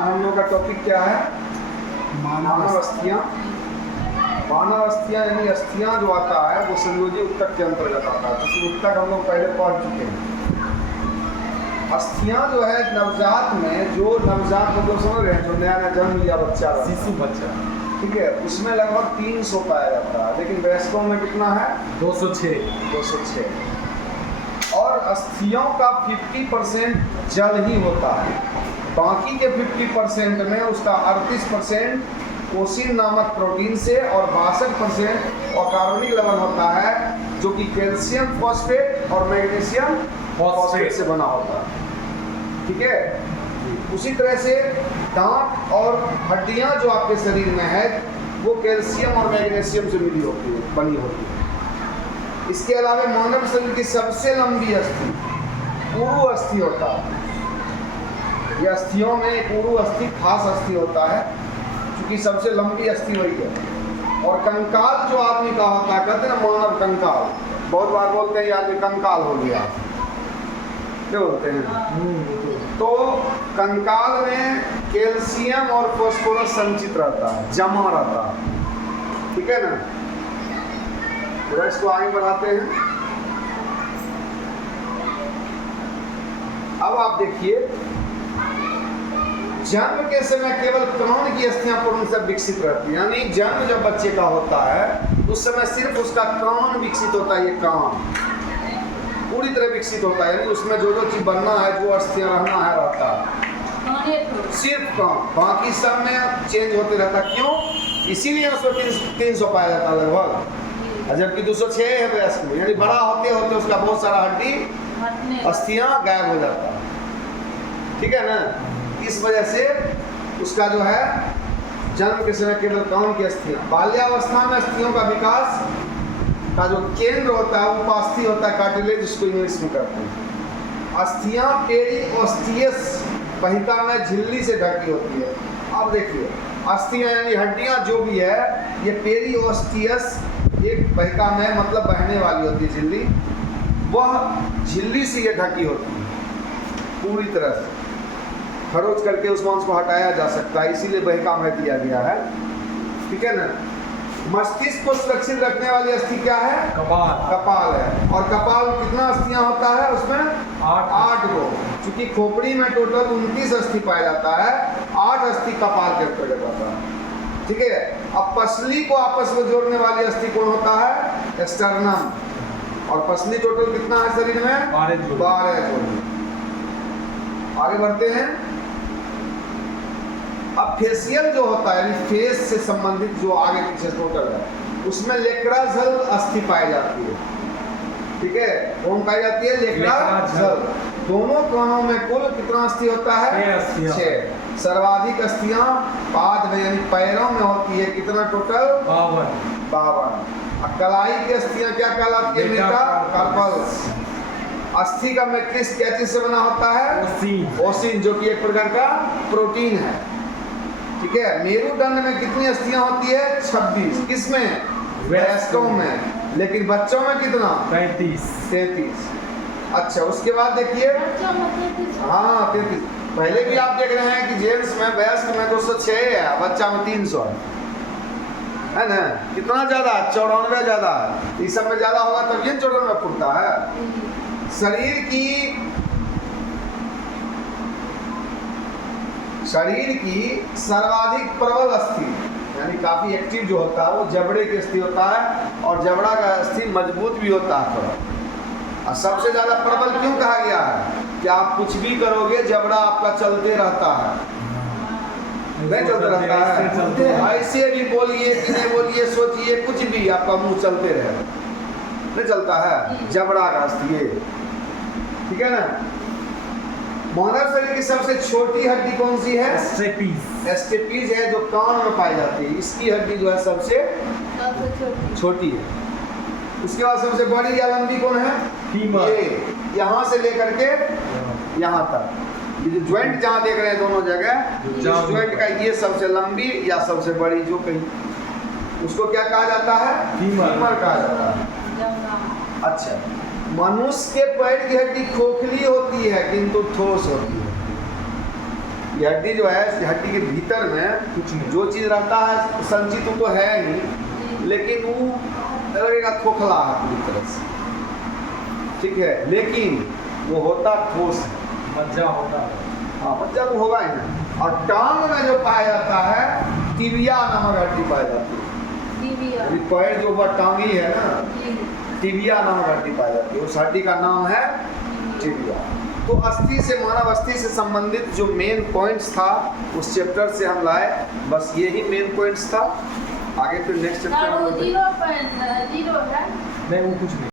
आज हम लोग का टॉपिक क्या है? मानव अस्थियाँ। मानव अस्थियाँ यानी अस्थियाँ जो आता है वो संयोजी उत्तक के अंतर्गत आता है। तो उत्तक हम लोग पहले पढ़ चुके हैं। अस्थियाँ जो है नवजात में, जो नवजात मतलब समझ रहे हैं, जो नया नया जन्म लिया बच्चा, शिशु बच्चा, ठीक है, उसमें लगभग 300 पाया जाता है, लेकिन वयस्कों में कितना है? 206। और अस्थियों का 50% जल ही होता है, बाकी के 50% में उसका 38% कोसिन नामक प्रोटीन से और 62% अकार्बनिक लवण होता है, जो कि कैल्शियम फॉस्फेट और मैग्नीशियम फॉस्फेट से बना होता है। ठीक है, उसी तरह से दांत और हड्डियां जो आपके शरीर में है वो कैल्शियम और मैग्नीशियम से मिली होती है, बनी होती है। इसके अलावा मानव शरीर की सबसे लंबी अस्थि पुरु अस्थि होता है। ये अस्थियों में एक पुरु अस्थि खास अस्थि होता है, क्योंकि सबसे लंबी अस्थि वही है। और कंकाल जो आदमी का होता है, कहते हैं ना मानव कंकाल, बहुत बार बोलते हैं आदमी कंकाल हो गया, क्या बोलते हैं? तो कंकाल में कैल्शियम और फास्फोरस संचित रहता है, जमा रहता है। ठीक है ना? पूरा इसको आगे बढ़ाते हैं। अब आप देखिए, जन्म के समय केवल कान की अस्थियां पूर्ण से विकसित रहती है, यानी जन्म जब बच्चे का होता है उस समय सिर्फ उसका कान विकसित होता है। ये कान पूरी तरह विकसित होता है, यानी उसमें जो जो चीज बनना है, जो अस्थियां रहना है, रहता है सिर्फ कान, बाकी सब में चेंज होते रहता। क्यों? इसीलिए उसको 300 पाया जाता लगभग, जबकि 206 है वयस्क में, यानी बड़ा होते होते उसका बहुत सारा हड्डी अस्थियां गायब हो जाता है। ठीक है ना? इस वजह से उसका जो है जन्म के समय केवल कान की अस्थियां। बाल्यावस्था में अस्थियों का विकास का जो केंद्र होता है वो उपास्थि होता है, कार्टिलेज जिसको इंग्लिश में कहते हैं। अस्थियां पेरिओस्टियस पहिका में झिल्ली से ढकी होती है। अब देखिए, अस्थियां यानी हड्डियां जो भी है, ये पेरिओस्टियस एक पहिका में मतलब बहने वाली होती है झिल्ली, वह झिल्ली से ये ढकी होती है पूरी तरह से। खरोच करके उस मांस को हटाया जा सकता है, इसीलिए बहिका में दिया गया है। ठीक है ना? मस्तिष्क को सुरक्षित रखने वाली अस्थि क्या है? कपाल है। और कपाल में कितना अस्थियां होता है? उसमें 8 गो। चूंकि खोपड़ी में टोटल 29 अस्थि पाया जाता है, 8 अस्थि कपाल के अंतर्गत आता है। ठीक है? अब पसली को आपस में जोड़ने वाली अस्थि कौन होता है? स्टर्नम। और पसली टोटल कितना है शरीर में? 12 जोड़ी। आगे बढ़ते हैं। अब फेशियल जो होता है, यानी फेस से संबंधित जो आगे पीछे टोटल है, उसमें लेक्राजल अस्थि पाई जाती है। ठीक है? कौन पाई जाती है? लेक्राजल। दोनों कानों में कुल कितना अस्थि होता है? 6। सर्वाधिक अस्थियां पाद में यानी पैरों में होती है, कितना टोटल? 52। कलाई की अस्थियां क्या कहलाती है? मेटाकार्पल्स। अस्थि का मैट्रिक्स क्या चीज से बना होता है? ओसिन, जो कि एक प्रकार का प्रोटीन है। ठीक है? मेरुदंड में कितनी अस्थियां होती है? 26। किसमें? वयस्कों में। लेकिन बच्चों में कितना? 33। अच्छा, उसके बाद देखिए, हाँ 33। पहले भी आप देख रहे हैं कि जेंट्स में, वयस्क में 206 है, बच्चा में 300 है ना? कितना ज्यादा? 94 ज्यादा है। इस सब में ज्यादा होगा तब ये 94 फुटता है। शरीर की सर्वाधिक प्रबल अस्थि यानी काफी एक्टिव जो होता है वो जबड़े की अस्थि होता है, और जबड़ा का अस्थि मजबूत भी होता है थोड़ा। और सबसे ज्यादा प्रबल क्यों कहा गया है? कि आप कुछ भी करोगे जबड़ा आपका चलते रहता है, नहीं चलते रहता है? ऐसे भी बोलिए कि नहीं बोलिए, सोचिए, कुछ भी आपका मुंह चलते रहे, नहीं चलता है जबड़ा का अस्थि ये। ठीक है ना? मानव शरीर की सबसे छोटी हड्डी कौन सी है? स्टेपीज है, जो कान में पाई जाती है। इसकी हड्डी जो है सबसे छोटी है। उसके बाद सबसे बड़ी या लंबी कौन है? ये यहाँ से लेकर के यहाँ तक, ये जो ज्वाइंट जहाँ देख रहे हैं दोनों जगह, इस ज्वाइंट का ये सबसे लंबी या सबसे बड़ी जो कहीं, उसको क्या कहा जाता है? फीमर कहा जाता है। अच्छा, मनुष्य के पैर की हड्डी खोखली होती है किंतु ठोस होती है। ये हड्डी जो है, इस हड्डी के भीतर में कुछ नहीं। जो चीज़ रहता है संचित वो तो है नहीं, लेकिन वो लगेगा खोखला है पूरी तरह से, ठीक है, लेकिन वो होता ठोस है। मज्जा होता है। हाँ, मज्जा तो होगा ही ना। और टांग में जो पाया जाता है टिबिया नामक हड्डी पाई जाती है। टीबिया। अभी पैर जो हुआ टांगी है ना, जी। टिबिया नामक हड्डी पाई जाती है, उस हड्डी का नाम है टिबिया। तो अस्थि से, मानव अस्थि से संबंधित जो मेन पॉइंट्स था उस चैप्टर से हम लाए, बस यही मेन पॉइंट्स था। आगे फिर नेक्स्ट ना वो चैप्टर 0.0 है। नहीं वो कुछ नहीं।